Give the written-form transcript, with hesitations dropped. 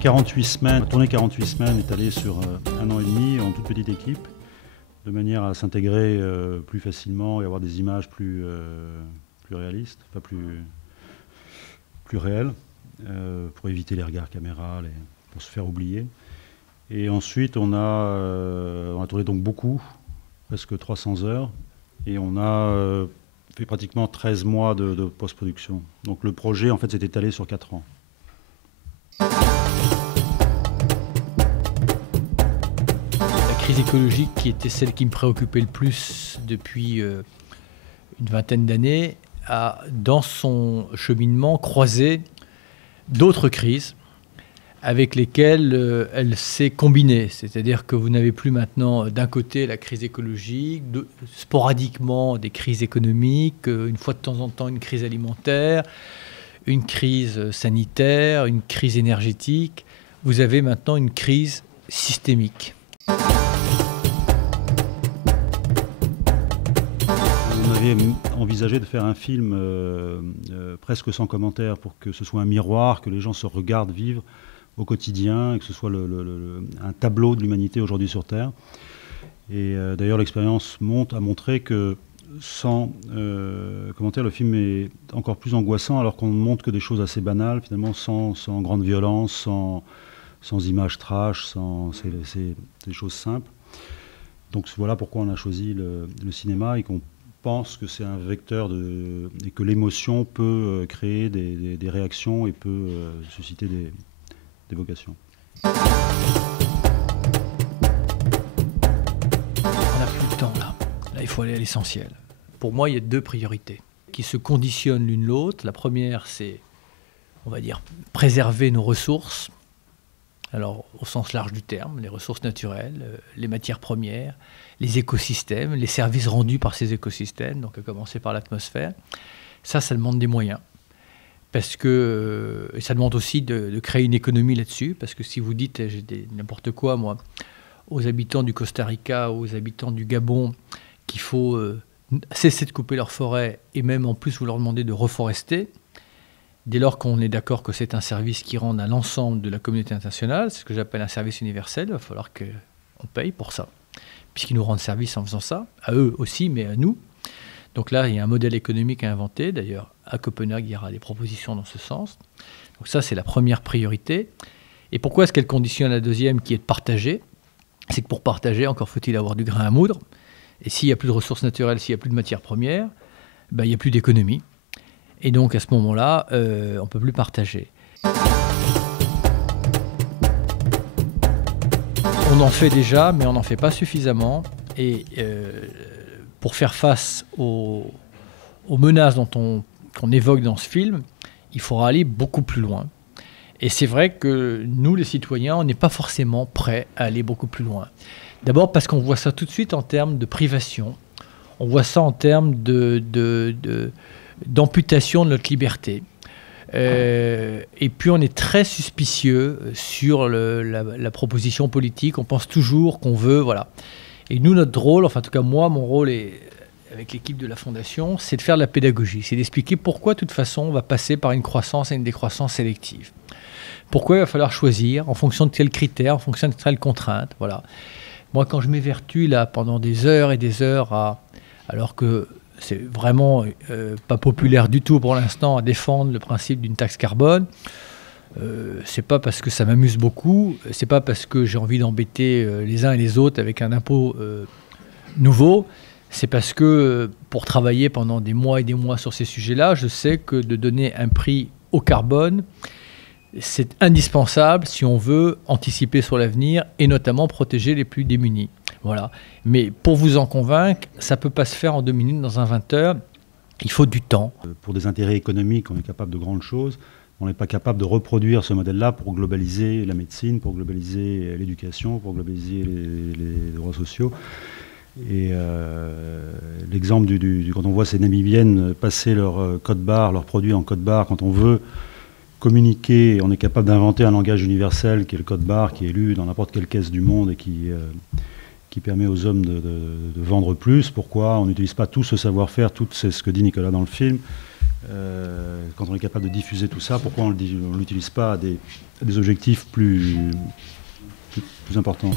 48 semaines, on a tourné 48 semaines étalées sur 1 an et demi en toute petite équipe, de manière à s'intégrer plus facilement et avoir des images plus réalistes, enfin plus réelles, pour éviter les regards caméra, pour se faire oublier. Et ensuite, on a tourné donc beaucoup, presque 300 heures, et on a fait pratiquement 13 mois de post-production. Donc le projet, en fait, s'est étalé sur 4 ans. La crise écologique, qui était celle qui me préoccupait le plus depuis une vingtaine d'années, a, dans son cheminement, croisé d'autres crises avec lesquelles elle s'est combinée. C'est-à-dire que vous n'avez plus maintenant d'un côté la crise écologique, sporadiquement des crises économiques, une fois de temps en temps une crise alimentaire, une crise sanitaire, une crise énergétique. Vous avez maintenant une crise systémique. On avait envisagé de faire un film presque sans commentaire pour que ce soit un miroir, que les gens se regardent vivre au quotidien et que ce soit un tableau de l'humanité aujourd'hui sur Terre. Et d'ailleurs, l'expérience a montré que sans commentaire, le film est encore plus angoissant alors qu'on ne montre que des choses assez banales, finalement, sans grande violence, sans images trash, c'est des choses simples. Donc voilà pourquoi on a choisi le cinéma et qu'on pense que c'est un vecteur et que l'émotion peut créer des réactions et peut susciter des vocations. On n'a plus de temps là. Là, il faut aller à l'essentiel. Pour moi, il y a deux priorités qui se conditionnent l'une l'autre. La première, c'est, on va dire, préserver nos ressources. Alors, au sens large du terme, les ressources naturelles, les matières premières, les écosystèmes, les services rendus par ces écosystèmes, donc à commencer par l'atmosphère. Ça demande des moyens. Parce que ça demande aussi de créer une économie là-dessus. Parce que si vous dites, j'ai n'importe quoi, moi, aux habitants du Costa Rica, aux habitants du Gabon, qu'il faut cesser de couper leurs forêts et même en plus vous leur demandez de reforester, dès lors qu'on est d'accord que c'est un service qui rend à l'ensemble de la communauté internationale, c'est ce que j'appelle un service universel, il va falloir qu'on paye pour ça, puisqu'ils nous rendent service en faisant ça, à eux aussi, mais à nous. Donc là, il y a un modèle économique à inventer. D'ailleurs, à Copenhague, il y aura des propositions dans ce sens. Donc ça, c'est la première priorité. Et pourquoi est-ce qu'elle conditionne la deuxième, qui est de partager? C'est que pour partager, encore faut-il avoir du grain à moudre. Et s'il n'y a plus de ressources naturelles, s'il n'y a plus de matières premières, ben, il n'y a plus d'économie. Et donc, à ce moment-là, on ne peut plus partager. On en fait déjà, mais on n'en fait pas suffisamment. Et pour faire face aux menaces qu'on évoque dans ce film, il faudra aller beaucoup plus loin. Et c'est vrai que nous, les citoyens, on n'est pas forcément prêts à aller beaucoup plus loin. D'abord parce qu'on voit ça tout de suite en termes de privation. On voit ça en termes d'amputation de notre liberté. Et puis on est très suspicieux sur la proposition politique. On pense toujours qu'on veut... Voilà. Et nous, notre rôle, enfin en tout cas moi, mon rôle avec l'équipe de la Fondation, c'est de faire de la pédagogie. C'est d'expliquer pourquoi, de toute façon, on va passer par une croissance et une décroissance sélective. Pourquoi il va falloir choisir en fonction de quels critères, en fonction de quelles contraintes. Voilà. Moi, quand je m'évertue là pendant des heures et des heures, alors que c'est vraiment pas populaire du tout pour l'instant, à défendre le principe d'une taxe carbone, c'est pas parce que ça m'amuse beaucoup, c'est pas parce que j'ai envie d'embêter les uns et les autres avec un impôt nouveau, c'est parce que pour travailler pendant des mois et des mois sur ces sujets-là, je sais que de donner un prix au carbone, c'est indispensable si on veut anticiper sur l'avenir et notamment protéger les plus démunis. Voilà. Mais pour vous en convaincre, ça ne peut pas se faire en 2 minutes dans un 20 heures. Il faut du temps. Pour des intérêts économiques, on est capable de grandes choses. On n'est pas capable de reproduire ce modèle-là pour globaliser la médecine, pour globaliser l'éducation, pour globaliser les droits sociaux. Et l'exemple quand on voit ces Namibiennes passer leur code barre, leurs produits en code barre, quand on veut communiquer, on est capable d'inventer un langage universel qui est le code barre, qui est lu dans n'importe quelle caisse du monde et qui permet aux hommes de vendre plus. Pourquoi on n'utilise pas tout ce savoir-faire, tout ce que dit Nicolas dans le film, Quand on est capable de diffuser tout ça, pourquoi on ne l'utilise pas à des objectifs plus importants?